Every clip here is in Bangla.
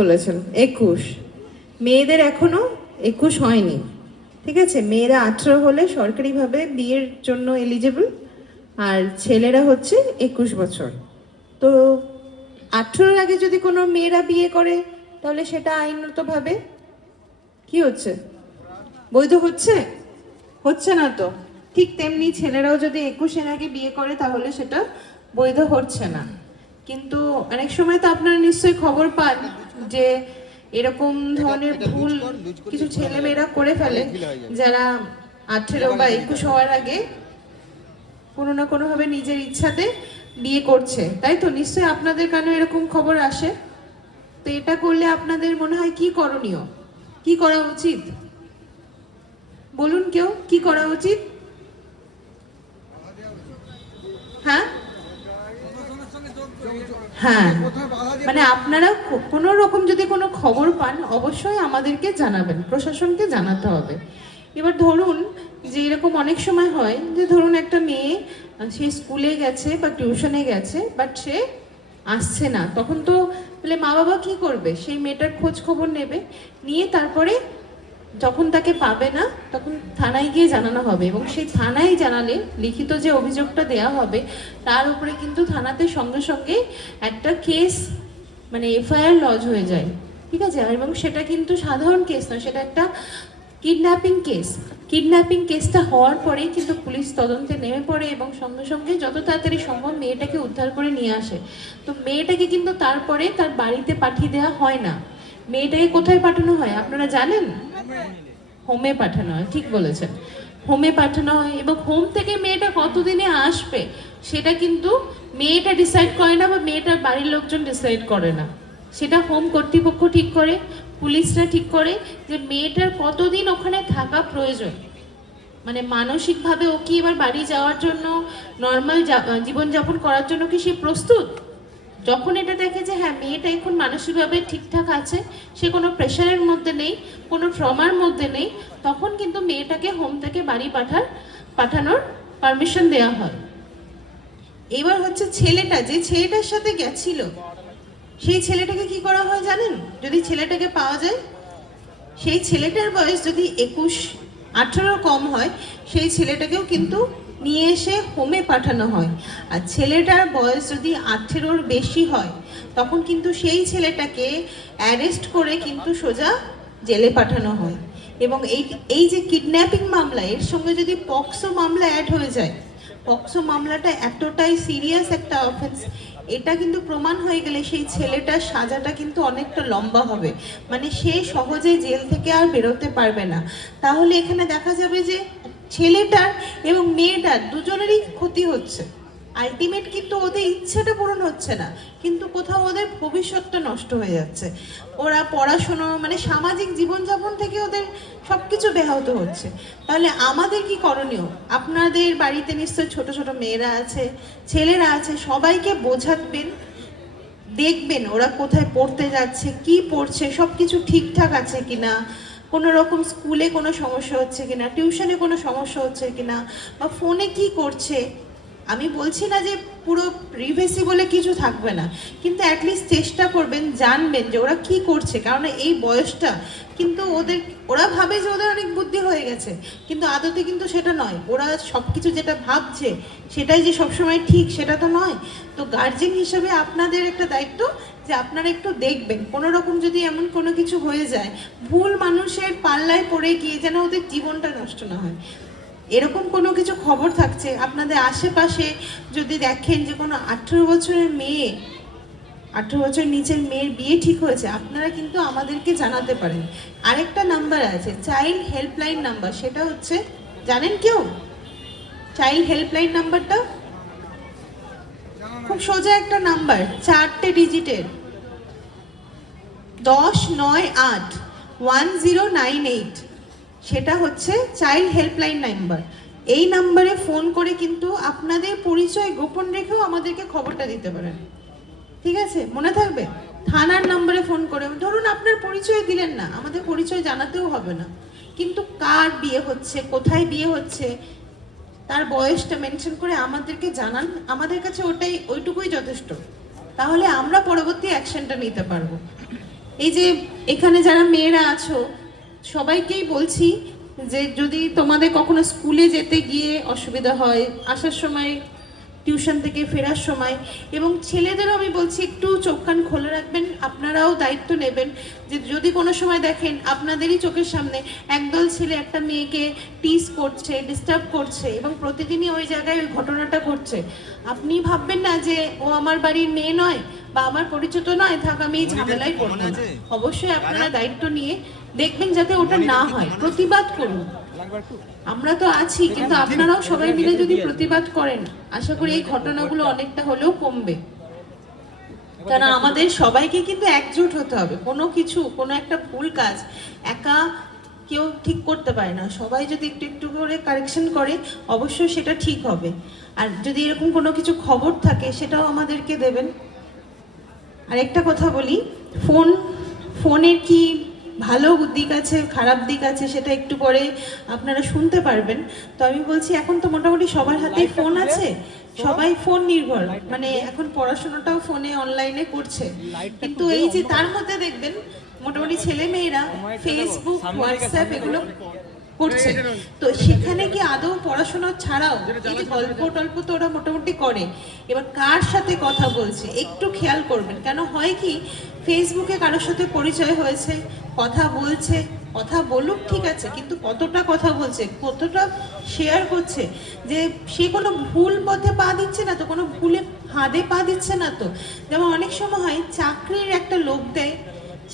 বলেছেন 21, মেয়েদের এখনো 21 হয়নি, ঠিক আছে। মেয়েরা 18 হলে সরকারিভাবে বিয়ের জন্য এলিজেবল, আর ছেলেরা হচ্ছে 21 বছর। তো 18-র আগে যদি কোনো মেয়েরা বিয়ে করে তাহলে সেটা আইনতভাবে কি হচ্ছে, বৈধ হচ্ছে? হচ্ছে না তো। ঠিক তেমনি ছেলেরাও যদি 21-এর আগে বিয়ে করে তাহলে সেটা বৈধ হচ্ছে না। কিন্তু অনেক সময় তো আপনারা নিশ্চয়ই খবর পান যে এরকম ধরনের ভুল কিছু ছেলেমেয়েরা করে ফেলে, যারা 18 বা 21 হওয়ার আগে কোনো না কোনোভাবে নিজের ইচ্ছাতে বিয়ে করছে, তাই তো? নিশ্চয়ই আপনাদের কানে এরকম খবর আসে। তো এটা করলে আপনাদের মনে হয় কি করণীয়, কি করা উচিত? বলুন কেউ, কি করা উচিত? হ্যাঁ হ্যাঁ, মানে আপনারা কোনো রকম যদি কোনো খবর পান অবশ্যই আমাদেরকে জানাবেন, প্রশাসনকে জানাতে হবে। এবার ধরুন যে এরকম অনেক সময় হয় যে ধরুন একটা মেয়ে সে স্কুলে গেছে বা টিউশনে গেছে, বাট সে আসছে না, তখন তো তাহলে মা বাবা কি করবে? সেই মেয়েটার খোঁজ খবর নেবে, নিয়ে তারপরে যখন তাকে পাবে না তখন থানায় গিয়ে জানানো হবে, এবং সেই থানায় জানালে লিখিত যে অভিযোগটা দেয়া হবে তার উপরে কিন্তু থানাতে সঙ্গে সঙ্গে একটা কেস, মানে এফআইআর লজ হয়ে যায়, ঠিক আছে। এবং সেটা কিন্তু সাধারণ কেস নয়, সেটা একটা কিডন্যাপিং কেস। কিডন্যাপিং কেসটা হওয়ার পরেই কিন্তু পুলিশ তদন্তে নেমে পড়ে এবং সঙ্গে সঙ্গে যত তাড়াতাড়ি সম্ভব মেয়েটাকে উদ্ধার করে নিয়ে আসে। তো মেয়েটাকে কিন্তু তারপরে তার বাড়িতে পাঠিয়ে দেওয়া হয় না, মেয়েটাকে কোথায় পাঠানো হয় আপনারা জানেন? হোমে পাঠানো হয়, ঠিক বলেছেন, হোমে পাঠানো হয়। এবং হোম থেকে মেয়েটা কতদিনে আসবে সেটা কিন্তু মেয়েটা ডিসাইড করে না, বা মেয়েটার বাড়ির লোকজন ডিসাইড করে না, সেটা হোম কর্তৃপক্ষ ঠিক করে, পুলিশরা ঠিক করে যে মেয়েটার কতদিন ওখানে থাকা প্রয়োজন, মানে মানসিকভাবে ও কি এবার বাড়ি যাওয়ার জন্য, নর্মাল জীবনযাপন করার জন্য কি সে প্রস্তুত। যখন এটা দেখে যে হ্যাঁ মেয়েটা এখন মানসিকভাবে ঠিকঠাক আছে, সে কোনো প্রেশারের মধ্যে নেই, কোনো ট্রমার মধ্যে নেই, তখন কিন্তু মেয়েটাকে হোম থেকে বাড়ি পাঠানোর পারমিশন দেওয়া হয়। এবার হচ্ছে ছেলেটা, যে ছেলেটার সাথে গেছিল সেই ছেলেটাকে কি করা হয় জানেন? যদি ছেলেটাকে পাওয়া যায়, সেই ছেলেটার বয়স যদি 21, 18 কম হয়, সেই ছেলেটাকেও কিন্তু নিয়ে এসে হোমে পাঠানো হয়। আর ছেলেটার বয়স যদি 18-র বেশি হয় তখন কিন্তু সেই ছেলেটাকে অ্যারেস্ট করে কিন্তু সোজা জেলে পাঠানো হয়। এবং এই যে কিডন্যাপিং মামলা, এর সঙ্গে যদি পক্সো মামলা অ্যাড হয়ে যায়, পক্সো মামলাটা এতটাই সিরিয়াস একটা অফেন্স, এটা কিন্তু প্রমাণ হয়ে গেলে সেই ছেলেটার সাজাটা কিন্তু অনেকটা লম্বা হবে, মানে সে সহজে জেল থেকে আর বেরোতে পারবে না। তাহলে এখানে দেখা যাবে যে ছেলেটার এবং মেয়েটার দুজনেরই ক্ষতি হচ্ছে, আলটিমেট কিন্তু ওদের ইচ্ছাটা পূরণ হচ্ছে না, কিন্তু কোথাও ওদের ভবিষ্যৎটা নষ্ট হয়ে যাচ্ছে, ওরা পড়াশোনা মানে সামাজিক জীবনযাপন থেকে ওদের সবকিছু ব্যাহত হচ্ছে। তাহলে আমাদের কি করণীয়? আপনাদের বাড়িতে নিশ্চয়ই ছোট ছোট মেয়েরা আছে, ছেলেরা আছে, সবাইকে বোঝাবেন, দেখবেন ওরা কোথায় পড়তে যাচ্ছে, কি পড়ছে, সবকিছু ঠিকঠাক আছে কিনা, কোনো রকম স্কুলে কোনো সমস্যা হচ্ছে কিনা, টিউশনে কোনো সমস্যা হচ্ছে কিনা, বা ফোনে কি করছে। আমি বলছি না যে পুরো প্রিভেসি বলে কিছু থাকবে না, কিন্তু অ্যাটলিস্ট চেষ্টা করবেন, জানবেন যে ওরা কি করছে, কারণ এই বয়সটা কিন্তু ওরা ভাবে যে ওদের অনেক বুদ্ধি হয়ে গেছে, কিন্তু আদতে কিন্তু সেটা নয়। ওরা সব কিছু যেটা ভাবছে সেটাই যে সবসময় ঠিক সেটা তো নয়। তো গার্জেন হিসেবে আপনাদের একটা দায়িত্ব যে আপনারা একটু দেখবেন, কোনো রকম যদি এমন কোনো কিছু হয়ে যায়, ভুল মানুষের পাল্লায় পড়ে গিয়ে যেন ওদের জীবনটা নষ্ট না হয়। এরকম কোনো কিছু খবর থাকছে আপনাদের আশেপাশে, যদি দেখেন যে কোনো 18 বছরের মেয়ে, 18 বছর নিচের মেয়ের বিয়ে ঠিক হয়েছে, আপনারা কিন্তু আমাদেরকে জানাতে পারেন। আরেকটা নাম্বার আছে, চাইল্ড হেল্পলাইন নাম্বার, সেটা হচ্ছে, জানেন কেউ চাইল্ড হেল্পলাইন নাম্বারটা? খুব সোজা একটা নাম্বার, 4টে ডিজিটের, 1098 1098, সেটা হচ্ছে চাইল্ড হেল্পলাইন নাম্বার। এই নাম্বারে ফোন করে কিন্তু আপনাদের পরিচয় গোপন রেখেও আমাদেরকে খবরটা দিতে পারেন, ঠিক আছে? মনে থাকবে, থানার নাম্বারে ফোন করে, ধরুন আপনার পরিচয় দিলেন না, আমাদের পরিচয় জানাতেও হবে না, কিন্তু কার বিয়ে হচ্ছে, কোথায় বিয়ে হচ্ছে, তার বয়সটা মেনশন করে আমাদেরকে জানান, আমাদের কাছে ওইটুকুই যথেষ্ট, তাহলে আমরা পরবর্তী অ্যাকশনটা নিতে পারবো। এই যে এখানে যারা মেয়েরা আছো সবাইকেই বলছি যে যদি তোমাদের কখনো স্কুলে যেতে গিয়ে অসুবিধা হয়, আসার সময়, টিউশন থেকে ফেরার সময়, এবং ছেলেদেরও আমি বলছি একটু চোখ কান খোলা রাখবেন, আপনারাও দায়িত্ব নেবেন যে যদি কোনো সময় দেখেন আপনাদেরই চোখের সামনে একদল ছেলে একটা মেয়েকে টিজ করছে, ডিস্টার্ব করছে এবং প্রতিদিনই ওই জায়গায় ওই ঘটনাটা ঘটছে, আপনি ভাববেন না যে ও আমার বাড়ির মেয়ে নয় বা আমার পরিচিত নয়, থাক আমি এই ঝামেলায় করবো না। অবশ্যই আপনারা দায়িত্ব নিয়ে দেখবেন যাতে ওটা না হয়, প্রতিবাদ করুন। আমরা তো আছি, কিন্তু আপনারাও সবাই মিলে যদি প্রতিবাদ করেন আশা করি এই ঘটনাগুলো অনেকটা হলেও কমবে। কারণ আমাদের সবাইকে কিন্তু একজোট হতে হবে। কোনো কিছু, কোনো একটা ভুল কাজ একা কেউ ঠিক করতে পারে না, সবাই যদি একটু একটু করে কারেকশন করে অবশ্যই সেটা ঠিক হবে। আর যদি এরকম কোনো কিছু খবর থাকে সেটাও আমাদেরকে দেবেন। আর একটা কথা বলি, ফোনের কি ভালো দিক আছে, খারাপ দিক আছে, সেটা একটু পরে আপনারা শুনতে পারবেন। তো আমি বলছি এখন তো মোটামুটি সবার হাতেই ফোন আছে, সবাই ফোন নির্ভর, মানে এখন পড়াশোনাটাও ফোনে অনলাইনে করছে, কিন্তু এই যে তার মধ্যে দেখবেন মোটামুটি ছেলে মেয়েরা ফেসবুক, হোয়াটসঅ্যাপ এগুলো করছে, তো সেখানে কি আদৌ পড়াশোনা ছাড়াও এই যে গল্প টল্প তো ওরা মোটামুটি করে, এবার কার সাথে কথা বলছে একটু খেয়াল করবেন। কেন হয় কি, ফেসবুকে কারোর সাথে পরিচয় হয়েছে, কথা বলছে, কথা বলুক ঠিক আছে, কিন্তু কতটা কথা বলছে, কতটা শেয়ার করছে, যে সে কোনো ভুল পথে পা দিচ্ছে না তো, কোনো ভুলে ফাঁদে পা দিচ্ছে না তো। যেমন অনেক সময় হয় চাকরির একটা লোভ দেয়,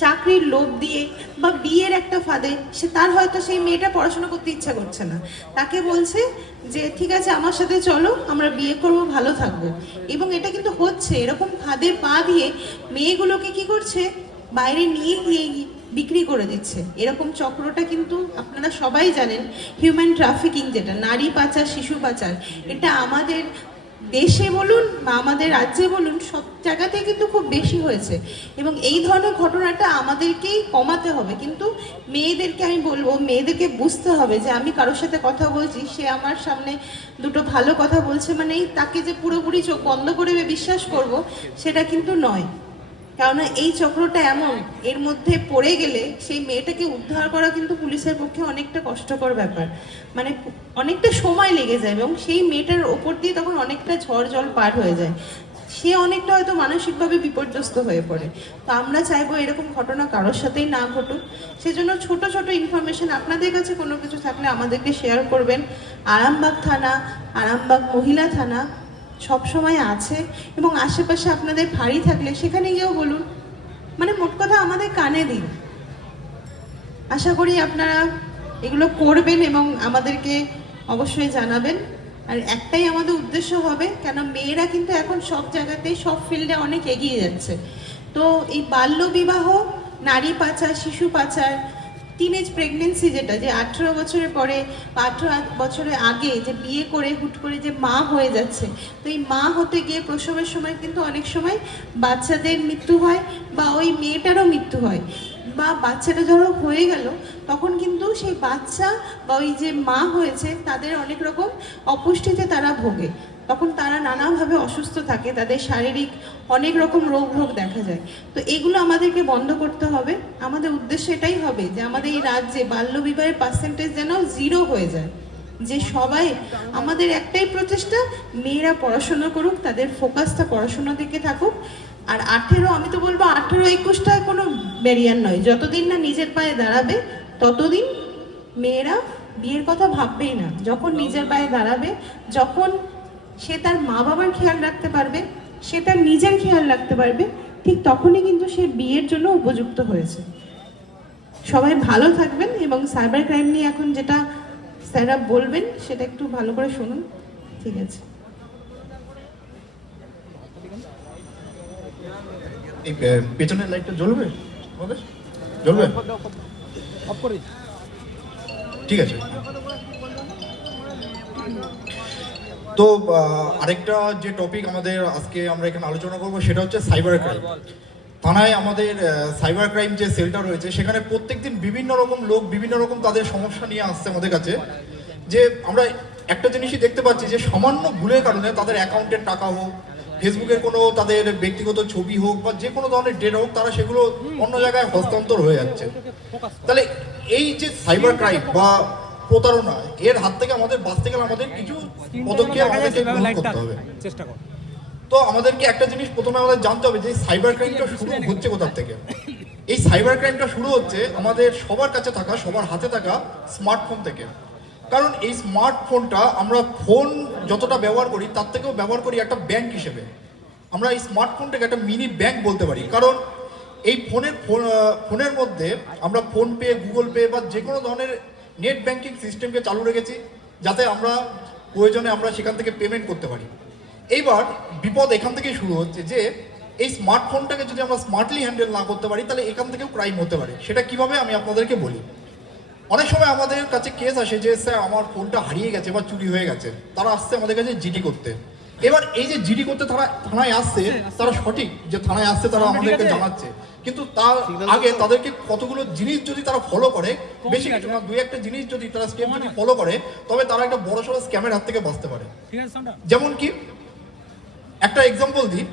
চাকরির লোভ দিয়ে বা বিয়ের একটা ফাঁদে সে, তার হয়তো সেই মেয়েটা পড়াশোনা করতে ইচ্ছা করছে না, তাকে বলছে যে ঠিক আছে আমার সাথে চলো, আমরা বিয়ে করব, ভালো থাকবো। এবং এটা কিন্তু হচ্ছে, এরকম ফাঁদে পা দিয়ে মেয়েগুলোকে কি করছে, বাইরে নিয়ে গিয়ে বিক্রি করে দিচ্ছে। এরকম চক্রটা কিন্তু আপনারা সবাই জানেন, হিউম্যান ট্রাফিকিং, যেটা নারী পাচার, শিশু পাচার, এটা আমাদের দেশে বলুন বা আমাদের রাজ্যে বলুন সব জায়গাতেই কিন্তু খুব বেশি হয়েছে। এবং এই ধরনের ঘটনাটা আমাদেরকেই কমাতে হবে, কিন্তু মেয়েদেরকে আমি বলবো, মেয়েদেরকে বুঝতে হবে যে আমি কারোর সাথে কথা বলছি, সে আমার সামনে দুটো ভালো কথা বলছে মানেই তাকে যে পুরোপুরি চোখ বন্ধ করে বিশ্বাস করব, সেটা কিন্তু নয়। কেননা এই চক্রটা এমন, এর মধ্যে পড়ে গেলে সেই মেয়েটাকে উদ্ধার করা কিন্তু পুলিশের পক্ষে অনেকটা কষ্টকর ব্যাপার, মানে অনেকটা সময় লেগে যায় এবং সেই মেয়েটার ওপর দিয়ে তখন অনেকটা ঝড় জল পার হয়ে যায়, সে অনেকটা হয়তো মানসিকভাবে বিপর্যস্ত হয়ে পড়ে। তো আমরা চাইবো এরকম ঘটনা কারোর সাথেই না ঘটুক, সেজন্য ছোট ছোট ইনফরমেশন আপনাদের কাছে কোনো কিছু থাকলে আমাদেরকে শেয়ার করবেন। আরামবাগ থানা, আরামবাগ মহিলা থানা সব সময় আছে, এবং আশেপাশে আপনাদের ফাঁড়ি থাকলে সেখানে গিয়েও বলুন, মানে মোট কথা আমাদের কানে দিন। আশা করি আপনারা এগুলো করবেন এবং আমাদেরকে অবশ্যই জানাবেন। আর একটাই আমাদের উদ্দেশ্য হবে, কেন মেয়েরা কিন্তু এখন সব জায়গাতেই সব ফিল্ডে অনেক এগিয়ে যাচ্ছে, তো এই বাল্য বিবাহ, নারী পাচার, শিশু পাচার, টিনেজ প্রেগনেন্সি, যেটা যে 18 বছরের পরে বা 18 বছরের আগে যে বিয়ে করে হুট করে যে মা হয়ে যাচ্ছে, তো এই মা হতে গিয়ে প্রসবের সময় কিন্তু অনেক সময় বাচ্চাদের মৃত্যু হয় বা ওই মেয়েটারও মৃত্যু হয়, বা বাচ্চাটা ধরো হয়ে গেল তখন কিন্তু সেই বাচ্চা বা ওই যে মা হয়েছে তাদের অনেক রকম অপুষ্টিতে তারা ভোগে, তখন তারা নানাভাবে অসুস্থ থাকে, তাদের শারীরিক অনেক রকম রোগ ভোগ দেখা যায়। তো এগুলো আমাদেরকে বন্ধ করতে হবে। আমাদের উদ্দেশ্য এটাই হবে যে আমাদের এই রাজ্যে বাল্যবিবাহের পার্সেন্টেজ যেন 0 হয়ে যায়, যে সবাই, আমাদের একটাই প্রচেষ্টা, মেয়েরা পড়াশোনা করুক, তাদের ফোকাসটা পড়াশোনার দিকে থাকুক। আর 18, আমি তো বলবো 18-21টা কোনো ব্যারিয়ার নয়, যতদিন না নিজের পায়ে দাঁড়াবে ততদিন মেয়েরা বিয়ের কথা ভাববেই না। যখন নিজের পায়ে দাঁড়াবে, যখন সে তার মা বাবার খেয়াল রাখতে পারবে, সে তার নিজের খেয়াল রাখতে পারবে, ঠিক তখনই কিন্তু সে বিয়ের জন্য উপযুক্ত হয়েছে। সবাই ভালো থাকবেন, এবং সাইবার ক্রাইম নিয়ে এখন যেটা স্যাররা বলবেন সেটা একটু ভালো করে শুনুন, ঠিক আছে? এই পেছনের লাইটটা জ্বলবে, জ্বলবে, অফ করে, ঠিক আছে। তো আরেকটা যে টপিক আমাদের আজকে আমরা এখানে আলোচনা করবো সেটা হচ্ছে সাইবার ক্রাইম। থানায় আমাদের সাইবার ক্রাইম যে সেলটা রয়েছে, সেখানে প্রত্যেকদিন বিভিন্ন রকম লোক বিভিন্ন রকম তাদের সমস্যা নিয়ে আসছে আমাদের কাছে, যে আমরা একটা জিনিসই দেখতে পাচ্ছি যে সামান্য ভুলের কারণে তাদের অ্যাকাউন্টের টাকা হোক ফেসবুকের কোনো তাদের ব্যক্তিগত ছবি হোক বা যে কোনো ধরনের ডেটা হোক, তারা সেগুলো অন্য জায়গায় হস্তান্তর হয়ে যাচ্ছে। তাহলে এই যে সাইবার ক্রাইম বা প্রতারণা, এর হাত থেকে আমাদের বাঁচতে গেলে আমাদের কিছু পদক্ষেপ আমাদেরকে গ্রহণ করতে হবে। তো আমাদেরকে একটা জিনিস প্রথমে আমাদের জানতে হবে যে সাইবার ক্রাইমটা শুরু হচ্ছে কোথা থেকে। এই সাইবার ক্রাইমটা শুরু হচ্ছে আমাদের সবার কাছে থাকা, সবার হাতে থাকা স্মার্টফোন থেকে। কারণ এই স্মার্টফোনটা আমরা ফোন যতটা ব্যবহার করি তার থেকেও ব্যবহার করি একটা ব্যাংক হিসেবে। আমরা এই স্মার্টফোনটাকে একটা মিনি ব্যাংক বলতে পারি। কারণ এই ফোনের মধ্যে আমরা ফোনপে, গুগল পে বা যে কোনো ধরনের নেট ব্যাংকিং সিস্টেমকে চালু রেখেছি, যাতে আমরা প্রয়োজনে আমরা সেখান থেকে পেমেন্ট করতে পারি। এইবার বিপদ এখান থেকেই শুরু হচ্ছে যে এই স্মার্টফোনটাকে যদি আমরা স্মার্টলি হ্যান্ডেল না করতে পারি, তাহলে এখান থেকেও ক্রাইম হতে পারে। সেটা কিভাবে আমি আপনাদেরকে বলি। অনেক সময় আমাদের কাছে কেস আসে যে স্যার আমার ফোনটা হারিয়ে গেছে বা চুরি হয়ে গেছে, তারা আসছে আমাদের কাছে জিডি করতে। এবার এই যে জিডি করতে তারা থানায় আসছে, তারা সঠিক যে থানায় আসছে, তারা আমাদেরকে জানাচ্ছে, কিন্তু তার আগে তাদেরকে কতগুলো জিনিস যদি তারা ফলো করে, বেশি কিছু না, দুই একটা জিনিস যদি তারা স্টেপ যদি ফলো করে, তবে তারা একটা বড়সড় স্ক্যামের হাত থেকে বাঁচতে পারে। যেমন কি একটা এক্সাম্পল দিই,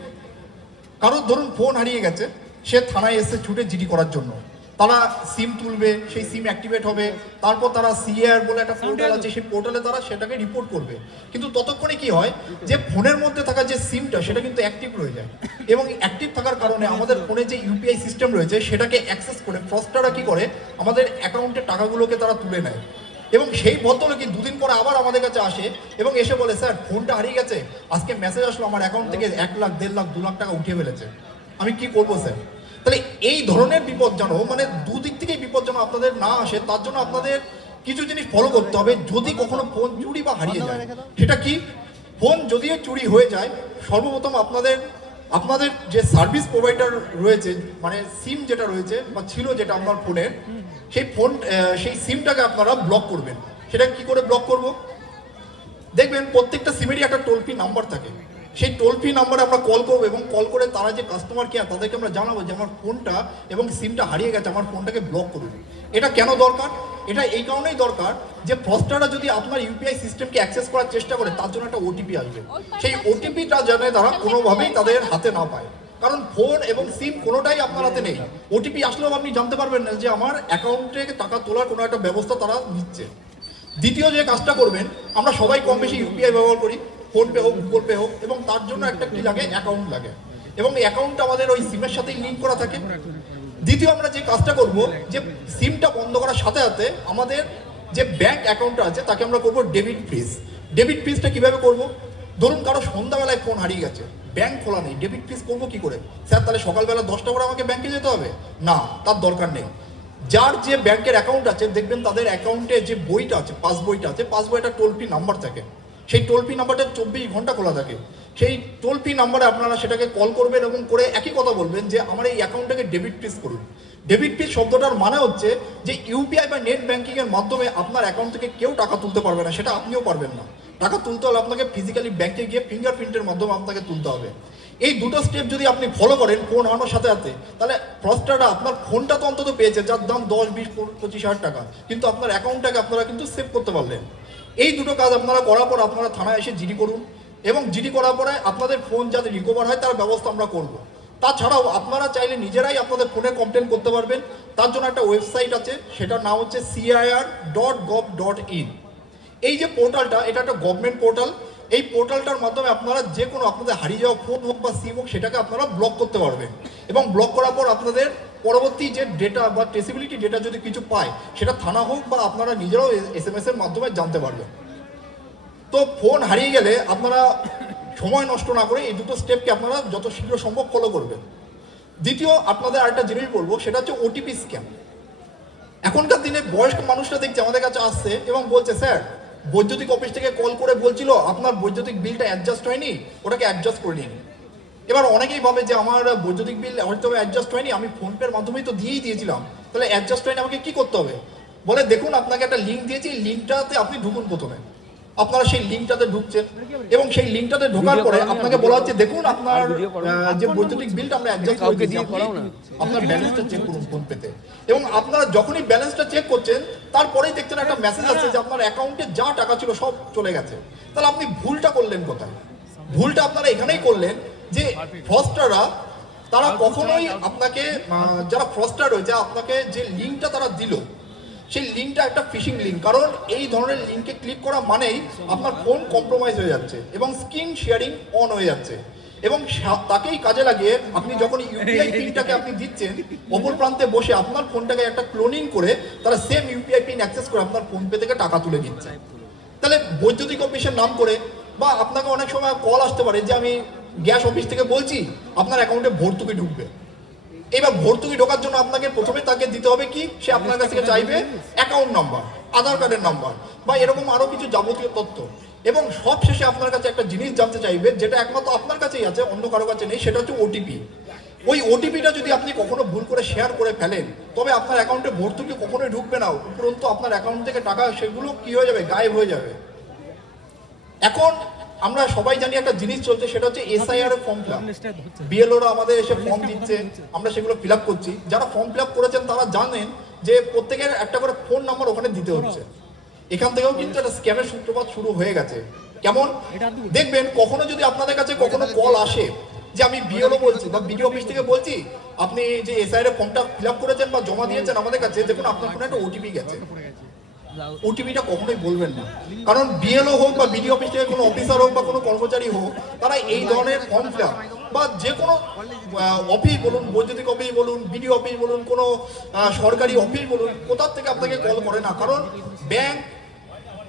কারোর ধরুন ফোন হারিয়ে গেছে, সে থানায় এসে ছুটে জিডি করার জন্য। তারা সিম তুলবে, সেই সিম অ্যাক্টিভেট হবে, তারপর তারা সিআর বলে একটা পোর্টাল আছে, সেই পোর্টালে তারা সেটাকে রিপোর্ট করবে। কিন্তু ততক্ষণে কি হয় যে ফোনের মধ্যে থাকা যে সিমটা সেটা কিন্তু অ্যাক্টিভ রয়ে যায়, এবং অ্যাক্টিভ থাকার কারণে আমাদের ফোনে যে ইউপিআই সিস্টেম রয়েছে সেটাকে অ্যাক্সেস করে ফ্রস্টাররা কি করে, আমাদের অ্যাকাউন্টের টাকাগুলোকে তারা তুলে নেয়। এবং সেই ভদ্রলোকই দুদিন পরে আবার আমাদের কাছে আসে এবং এসে বলে স্যার ফোনটা হারিয়ে গেছে, আজকে মেসেজ আসলো আমার অ্যাকাউন্ট থেকে 1 লাখ, 1.5 লাখ, 2 লাখ টাকা উঠিয়ে ফেলেছে, আমি কি করবো স্যার? তাহলে এই ধরনের বিপদ যেন, মানে দুদিক থেকেই বিপদ যেন আপনাদের না আসে, তার জন্য আপনাদের কিছু জিনিস ফলো করতে হবে। যদি কখনো ফোন চুরি বা হারিয়ে যায়, সেটা কি, ফোন যদিও চুরি হয়ে যায়, সর্বপ্রথম আপনাদের যে সার্ভিস প্রোভাইডার রয়েছে, মানে সিম যেটা রয়েছে বা ছিল যেটা আপনার ফোনের, সেই সিমটাকে আপনারা ব্লক করবেন। সেটা কি করে ব্লক করব? দেখবেন প্রত্যেকটা সিমেরই একটা টোল ফ্রি নাম্বার থাকে। সেই টোল ফ্রি নাম্বারে আমরা কল করবো এবং কল করে তারা যে কাস্টমার কেয়ার, তাদেরকে আমরা জানাবো যে আমার ফোনটা এবং সিমটা হারিয়ে গেছে, আমার ফোনটাকে ব্লক করুন। এটা কেন দরকার? এটা এই কারণেই দরকার যে ফ্রস্টাররা যদি আপনার ইউপিআই সিস্টেমকে অ্যাক্সেস করার চেষ্টা করে, তার জন্য একটা ওটিপি আসবে। সেই ওটিপিটা যেন তারা কোনোভাবেই তাদের হাতে না পায়, কারণ ফোন এবং সিম কোনোটাই আপনার হাতে নেই। ওটিপি আসলেও আপনি জানতে পারবেন না যে আমার অ্যাকাউন্টে টাকা তোলার কোনো একটা ব্যবস্থা তারা নিচ্ছে। দ্বিতীয় যে কাজটা করবেন, আমরা সবাই কম বেশি ইউপিআই ব্যবহার করি, ফোনপে হোক, গুগল পে হোক, এবং তার জন্য একটা কি লাগে, অ্যাকাউন্ট লাগে, এবং এই অ্যাকাউন্টটা আমাদের ওই সিমের সাথেই লিঙ্ক করা থাকে। দ্বিতীয় আমরা যে কাজটা করব, যে সিমটা বন্ধ করার সাথে সাথে আমাদের যে ব্যাংক অ্যাকাউন্টটা আছে তাকে আমরা করব ডেবিট ফ্রিজ। ডেবিট ফ্রিজটা কিভাবে করব? ধরুন কারো সন্ধ্যাবেলায় ফোন হারিয়ে গেছে, ব্যাংক খোলা নেই, ডেবিট ফ্রিজ করবো কি করে? স্যার তাহলে সকালবেলা 10টা করে আমাকে ব্যাংকে যেতে হবে? না, তার দরকার নেই। যার যে ব্যাংকের অ্যাকাউন্ট আছে, দেখবেন তাদের অ্যাকাউন্টে যে বইটা আছে, পাস বইটা আছে, পাস বইটা টোল ফ্রি নাম্বার থাকে। সেই টোল ফ্রি নাম্বারটা 24 ঘন্টা খোলা থাকে। সেই টোল ফ্রি নাম্বারে আপনারা সেটাকে কল করবেন এবং করে একই কথা বলবেন যে আমার এই অ্যাকাউন্টটাকে ডেবিট ফ্রিজ করুন। ডেবিট ফ্রিজ শব্দটার মানে হচ্ছে যে ইউপিআই বা নেট ব্যাংকিং এর মাধ্যমে আপনার অ্যাকাউন্ট থেকে কেউ টাকা তুলতে পারবে না, সেটা আপনিও পারবেন না। টাকা তুলতে হলে আপনাকে ফিজিক্যালি ব্যাংকে গিয়ে ফিঙ্গারপ্রিন্টের মাধ্যমে আপনাকে তুলতে হবে। এই দুটো স্টেপ যদি আপনি ফলো করেন ফোন হারানোর সাথে সাথে, তাহলে ফ্রস্টাররা আপনার ফোনটা তো অন্তত পেয়েছে, যার দাম 10, 20, 25 হাজার টাকা, কিন্তু আপনার অ্যাকাউন্টটাকে আপনারা কিন্তু সেভ করতে পারলেন। এই দুটো কাজ আপনারা করার পর আপনারা থানায় এসে জিডি করুন, এবং জিডি করার পরে আপনাদের ফোন যাতে রিকভার হয় তার ব্যবস্থা আমরা করব। তাছাড়াও আপনারা চাইলে নিজেরাই আপনাদের ফোনে কমপ্লেন করতে পারবেন। তার জন্য একটা ওয়েবসাইট আছে, সেটার নাম হচ্ছে CIR.gov.in। এই যে পোর্টালটা, এটা একটা গভর্নমেন্ট পোর্টাল। এই পোর্টালটার মাধ্যমে আপনারা যে কোনো আপনাদের হারিয়ে যাওয়া ফোন হোক বা সিম হোক, সেটাকে আপনারা ব্লক করতে পারবেন, এবং ব্লক করার পর আপনাদের পরবর্তী যে ডেটা বা ট্রেসিবিলিটি ডেটা যদি কিছু পায়, সেটা থানা হোক বা আপনারা নিজেরাও SMS এর মাধ্যমে জানতে পারবেন। তো ফোন হারিয়ে গেলে আপনারা সময় নষ্ট না করে এই দুটো স্টেপকে আপনারা যত শীঘ্র সম্ভব ফলো করবেন। দ্বিতীয় আপনাদের আরেকটা জিনিস বলবো, সেটা হচ্ছে ওটিপি স্ক্যাম। এখনকার দিনে বয়স্ক মানুষরা দেখছে আমাদের কাছে আসছে এবং বলছে স্যার বৈদ্যুতিক অফিস থেকে কল করে বলছিল আপনার বৈদ্যুতিক বিলটা অ্যাডজাস্ট হয়নি, ওটাকে অ্যাডজাস্ট করে নিন। এবার অনেকেই ভাবে যে আমার বৈদ্যুতিক বিল হয়তো অ্যাডজাস্ট হয়নি, আমি ফোনপের মাধ্যমেই তো দিয়েই দিয়েছিলাম, তাহলে অ্যাডজাস্ট হয়নি, আমাকে কি করতে হবে? বলে দেখুন আপনাকে একটা লিঙ্ক দিয়েছি, লিঙ্কটাতে আপনি ঢুকুন। প্রথমে আপনারা সেই লিঙ্কটাতে ঢুকছেন এবং সেই লিঙ্কটাতে ঢোকার পরে আপনাকে বলা হচ্ছে দেখুন আপনার যে বৈদ্যুতিক বিলটা আমরা অ্যাডজাস্ট করে দিয়েছি, আপনার ব্যালেন্সটা চেক করুন ফোন পেতে। এবং আপনারা যখনই ব্যালেন্সটা চেক করছেন, তারপরেই দেখছেন একটা মেসেজ আসছে যে আপনার অ্যাকাউন্টে যা টাকা ছিল সব চলে গেছে। তাহলে আপনি ভুলটা করলেন কোথায়? ভুলটা আপনারা এখানেই করলেন যে ফ্রস্টাররা তারা কখনোই আপনাকে যারা ফ্রস্টার রয়েছে আপনাকে যে লিঙ্কটা তারা দিল সেই লিঙ্কটা একটা ফিশিং লিঙ্ক, কারণ এই ধরনের লিঙ্কে ক্লিক করা মানেই আপনার ফোন কম্প্রোমাইজ হয়ে যাচ্ছে এবং স্ক্রিন শেয়ারিং অন হয়ে যাচ্ছে, এবং তাকেই কাজে লাগিয়ে আপনি যখন ইউপিআই পিনটাকে আপনি দিচ্ছেন অপর প্রান্তে বসে আপনার ফোনটাকে একটা ক্লোনিং করে তারা সেম ইউপিআই পিন অ্যাক্সেস করে আপনার ফোনপে থেকে টাকা তুলে দিচ্ছে। তাহলে বৈদ্যুতিক অফিসের নাম করে বা আপনাকে অনেক সময় কল আসতে পারে যে আমি গ্যাস অফিস থেকে বলছি, আপনার অ্যাকাউন্টে ভর্তুকি ঢুকবে। এবার ভর্তুকি ঢোকার জন্য আপনাকে প্রথমে তাকে দিতে হবে কি, সে আপনার কাছ থেকে চাইবে অ্যাকাউন্ট নাম্বার, আধার কার্ডের নাম্বার বা এরকম আরো কিছু যাবতীয় তথ্য, এবং সব শেষে আপনার কাছে একটা জিনিস জানতে চাইবে যেটা একমাত্র আপনার কাছেই আছে, অন্য কারো কাছে নেই, সেটা হচ্ছে ওটিপি। ওই ওটিপিটা যদি আপনি কখনো ভুল করে শেয়ার করে ফেলেন তবে আপনার অ্যাকাউন্টে ভর্তুকি কখনোই ঢুকবে না, উপরন্তু আপনার অ্যাকাউন্ট থেকে টাকা সেগুলো কি হয়ে যাবে, গায়েব হয়ে যাবে। এখন আমরা সবাই জানি একটা জিনিস চলছে, সেটা হচ্ছে এসআইআর এর ফর্ম ফিল আপ। বিএলওরা আমাদের এসে ফর্ম দিচ্ছে, আমরা সেগুলো ফিল আপ করছি। যারা ফর্ম ফিল আপ করেছেন তারা জানেন যে প্রত্যেকের একটা করে ফোন নাম্বার ওখানে দিতে হচ্ছে। এখান থেকেও কিন্তু একটা স্ক্যামের সূত্রপাত শুরু হয়ে গেছে। কেমন দেখবেন, কখনো যদি আপনাদের কাছে কখনো কল আসে যে আমি বিএলও বলছি বা বিডিও অফিস থেকে বলছি, আপনি যে এসআইআর এর ফর্মটা ফিল আপ করেছেন বা জমা দিয়েছেন আমাদের কাছে, দেখুন আপনার ফোনে একটা ওটিপি গেছে। ওটিপিটা কখনোই বলবেন না, কারণ বিএলও হোক বা বিডিও অফিস থেকে কোনো অফিসার হোক বা কোনো কর্মচারী হোক, তারা এই ধরনের ফর্ম ফিল আপ বা যে কোনো অফিস বলুন, বৈদ্যুতিক অফিস বলুন, বিডিও অফিস বলুন, কোনো সরকারি অফিস বলুন, কোথার থেকে আপনাকে কল করে না। কারণ ব্যাংক,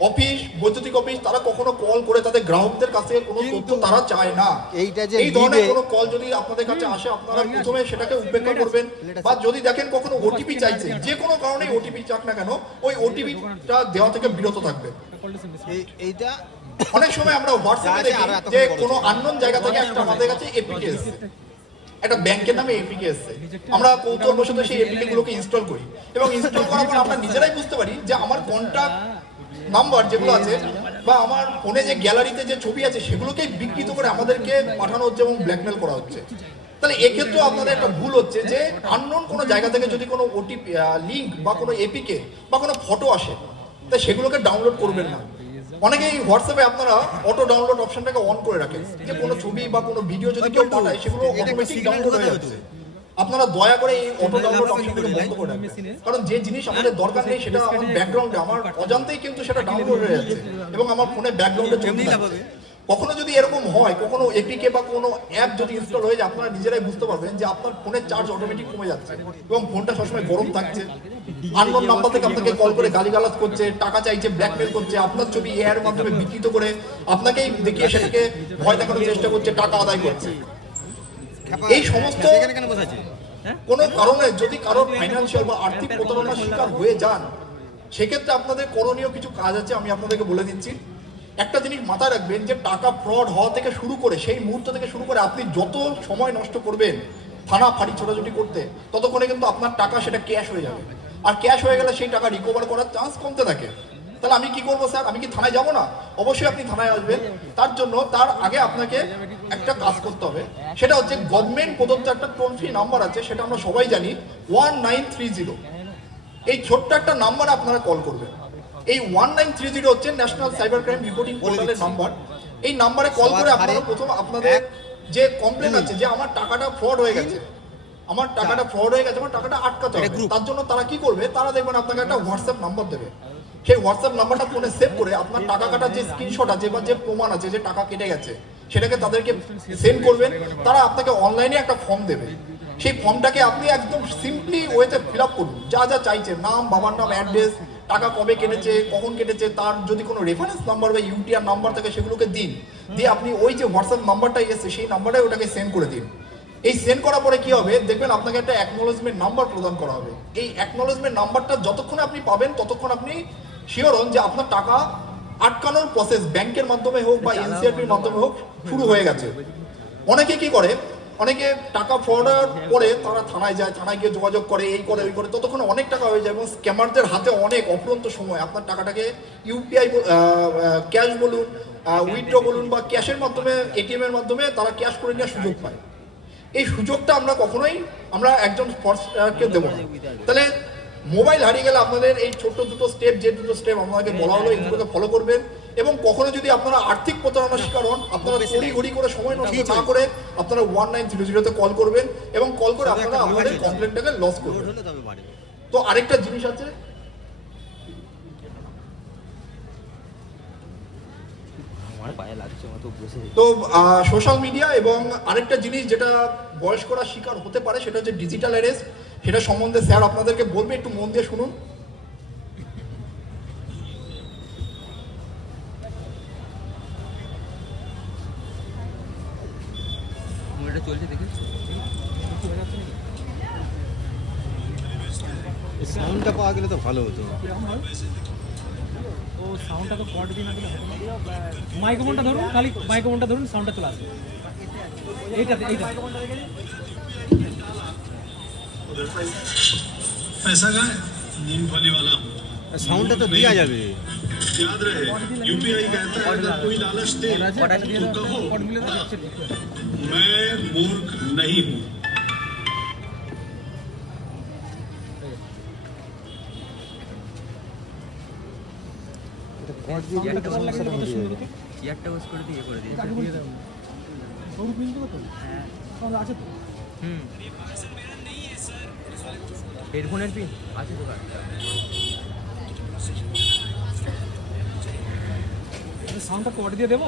অফিস, বৈদ্যুতিক অফিস তারা কখনো কল করে তাদের গ্রাহকদের কাছ থেকে কোনো তথ্য তারা চায় না। এই ধরনের কোনো কল যদি আপনাদের কাছে আসে, আপনারা প্রথমে সেটাকে উপেক্ষা করবেন, বা যদি দেখেন কখনো ওটিপি চাইছে, যে কোনো কারণে ওটিপি চাক না কেন, ওই ওটিপিটা দেওয়া থেকে বিরত থাকবেন। এইটা অনেক সময় আমরা হোয়াটসঅ্যাপে দেখি যে কোনো আননোন জায়গা থেকে একটা আমাদের কাছে এপিকে এসেছে, একটা ব্যাংকের নামে এপিকে এসেছে, আমরা কৌতূহলবশত সেই এপিকে গুলোকে ইনস্টল করি, এবং ইনস্টল করার পর আমরা নিজেরাই বুঝতে পারি যে আমার কন্টাক্ট নাম্বার যেগুলো আছে বা আমার ফোনে যে গ্যালারিতে যে ছবি আছে সেগুলোকে বিকৃত করে আমাদেরকে পাঠানো হচ্ছে এবং ব্ল্যাকমেল করা হচ্ছে। তাহলে এক্ষেত্রে আপনাদের একটা ভুল হচ্ছে যে আননোন কোনো জায়গা থেকে যদি কোনো ওটিপি লিঙ্ক বা কোনো এপিকে বা কোনো ফটো আসে, তাই সেগুলোকে ডাউনলোড করবেন না। অনেকেই হোয়াটসঅ্যাপে আপনারা অটো ডাউনলোড অপশনটাকে অন করে রাখেন, যে কোনো ছবি বা কোনো ভিডিও যদি কেউ পাঠায় সেগুলো অটোমেটিক ডাউনলোড হয়ে যাচ্ছে। আপনারা দয়া করে এই অটো ডাউনলোড অপশনটাকে বন্ধ করে রাখবেন, কারণ যে জিনিস আমাদের দরকার নেই সেটা আমার ব্যাকগ্রাউন্ডে আমার অজান্তেই কিন্তু সেটা ডাউনলোড হয়ে যাচ্ছে এবং আমার ফোনে ব্যাকগ্রাউন্ডে চলতে থাকছে। কখনো যদি এরকম হয়, কখনো এপিকে বা কোনো অ্যাপ যদি ইনস্টল হয়ে যায়, আপনারা নিজেরাই বুঝতে পারবেন যে আপনার ফোনের চার্জ অটোমেটিক কমে যাচ্ছে এবং ফোনটা সবসময় গরম থাকছে। আননোন নাম্বার থেকে আপনাকে কল করে গালিগালাজ করছে, টাকা চাইছে, ব্ল্যাকমেল করছে, আপনার ছবি এআর মাধ্যমে বিকৃত করে আপনাকেই দেখিয়ে সেটাকে ভয় দেখানোর চেষ্টা করছে, টাকা আদায় করছে। এই সমস্ত কোনো কারণে যদি কারোর ফাইন্যান্সিয়াল বা আর্থিক প্রতারণার শিকার হয়ে যান, সেক্ষেত্রে আপনাদের করণীয় কিছু কাজ আছে, আমি আপনাদেরকে বলে দিচ্ছি। একটা জিনিস মাথায় রাখবেন যে টাকা ফ্রড হওয়া থেকে শুরু করে সেই মুহূর্ত থেকে শুরু করে আপনি যত সময় নষ্ট করবেন থানা ফাঁড়ি ছোটাছুটি করতে, ততক্ষণে কিন্তু আপনার টাকা সেটা ক্যাশ হয়ে যাবে, আর ক্যাশ হয়ে গেলে সেই টাকা রিকভার করার চান্স কমতে থাকে। তাহলে আমি কি করবো স্যার, আমি কি থানায় যাবো না? অবশ্যই আপনি থানায় আসবেন। তার জন্য তার আগে আপনাকে একটা কাজ করতে হবে, সেটা হচ্ছে গভর্নমেন্ট প্রদত্ত একটা টোল ফ্রি নাম্বার আছে, সেটা আমরা সবাই জানি 1930। এই ছোট্ট একটা নাম্বারে আপনারা কল করবেন। এই 1930 হচ্ছে ন্যাশনাল সাইবার ক্রাইম রিপোর্টিং পোর্টালের নাম্বার। এই নাম্বারে কল করে আপনারা প্রথম আপনাদের যে কমপ্লেন আছে যে আমার টাকাটা ফ্রড হয়ে গেছে, আমার টাকাটা ফ্রড হয়ে গেছে, আমার টাকাটা আটকাতে হবে, তার জন্য তারা কি করবে, তারা দেখবেন আপনাকে একটা হোয়াটসঅ্যাপ নাম্বার দেবে। সেই হোয়াটসঅ্যাপ নাম্বারটা ফোনে সেভ করে আপনার টাকা কাটার যে স্ক্রিনশট আছে বা যে প্রমাণ আছে যে টাকা কেটে গেছে সেটাকে তাদেরকে সেন্ড করবেন। তারা আপনাকে অনলাইনে একটা ফর্ম দেবে, সেই ফর্মটাকে আপনি একদম সিম্পলি ওয়েতে ফিল আপ করুন, যা যা চাইছেন, নাম, বাবার নাম, অ্যাড্রেস, টাকা কবে কেটেছে, কখন কেটেছে, তার যদি কোনো রেফারেন্স নাম্বার বা ইউটিআর নাম্বার থাকে সেগুলোকে দিন, দিয়ে আপনি ওই যে হোয়াটসঅ্যাপ নাম্বারটা এসেছে সেই নাম্বারটাই ওটাকে সেন্ড করে দিন। এই সেন্ড করার পরে কি হবে, দেখবেন আপনাকে একটা অ্যাকনোলেজমেন্ট নাম্বার প্রদান করা হবে। এই অ্যাকনোলেজমেন্ট নাম্বারটা যতক্ষণ আপনি পাবেন ততক্ষণ আপনি শিওর হন যে আপনার টাকা আটকানোর প্রসেস ব্যাংকের মাধ্যমে হোক বা এনসিআরপির মাধ্যমে হোক শুরু হয়ে গেছে। অনেকে কি করে, অনেকে টাকা ফ্রডের পরে তারা থানায় যায়, থানায় গিয়ে যোগাযোগ করে, এই করে ওই করে, ততক্ষণে অনেক টাকা হয়ে যায় এবং স্ক্যামারদের হাতে অনেক অফুরন্ত সময় আপনার টাকাটাকে ইউপিআই ক্যাশ বলুন, উইথড্র বলুন বা ক্যাশের মাধ্যমে, এটিএম এর মাধ্যমে তারা ক্যাশ করে নেওয়ার সুযোগ পায়। এই সুযোগটা আমরা কখনোই আমরা একজন ফ্রডস্টারকে দেবো না। তাহলে মোবাইল হারিয়ে গেলে আপনাদের এই ছোট্ট দুটো স্টেপ, যে দুটো স্টেপ আমাদেরকে বলা হলো, এই দুটোকে ফলো করবেন এবং কখনো যদি আপনারা আর্থিক প্রতারণার শিকার হন, আপনারা তড়িঘড়ি করে সময় নষ্ট না করে আপনারা 1900-তে কল করবেন এবং কল করে আপনারা আপনাদের কমপ্লেনটাকে লস করবেন। তো আরেকটা জিনিস আছে, তো সোশ্যাল মিডিয়া এবং আরেকটা জিনিস যেটা বয়স্করা শিকার হতে পারে সেটা হচ্ছে ডিজিটাল অ্যারেস্ট। সেটা সম্বন্ধে স্যার আপনাদেরকে বলবে, একটু মন দিয়ে শুনুন। চলছে দেখি সাউন্ডটা পাওয়া গেলে তো ভালো হতো। তো সাউন্ডটা তো কর্ড দিয়ে না দিলে হবে না। মাইক্রোফোনটা ধরুন, খালি মাইক্রোফোনটা ধরুন, সাউন্ডটা চলে আসবে। এইটাতে এইটা पैसा का है मूंगफली वाला সাউন্ডটা তো দেওয়া যাবে। याद रहे यूपीआई कहता है अगर कोई लालच दे तो कहो কর্ড মিলে তো मैं मूर्ख नहीं हूँ। চেয়ারটা ওস করে দিয়ে করে দিয়ে সরু পিন তো তো আছে তো। হেডফোনের পিন আছে তো সাউন্ডটা কর্ড দিয়ে দেবো।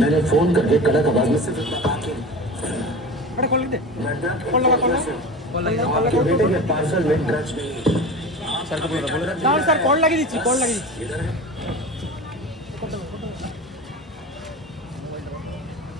मैंने फोन करके कड़क आवाज में सिर्फ আরে কল দে, কল লাগা आपके बेटे के पार्सल में ड्रग्स नहीं স্যার কল লাগিয়ে দিচ্ছি, কল লাগিয়ে দিচ্ছি। इधर है